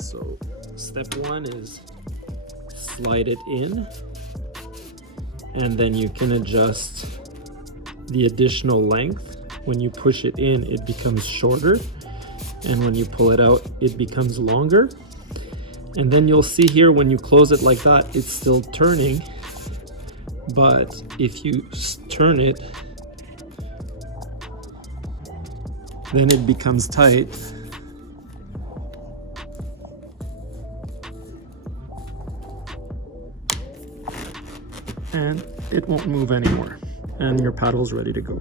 so step one is slide it in, and then you can adjust the additional length. When you push it in, it becomes shorter, and when you pull it out, it becomes longer. And then you'll see here when you close it like that, it's still turning, but if you turn it, then it becomes tight. And it won't move anymore, and your paddle's ready to go.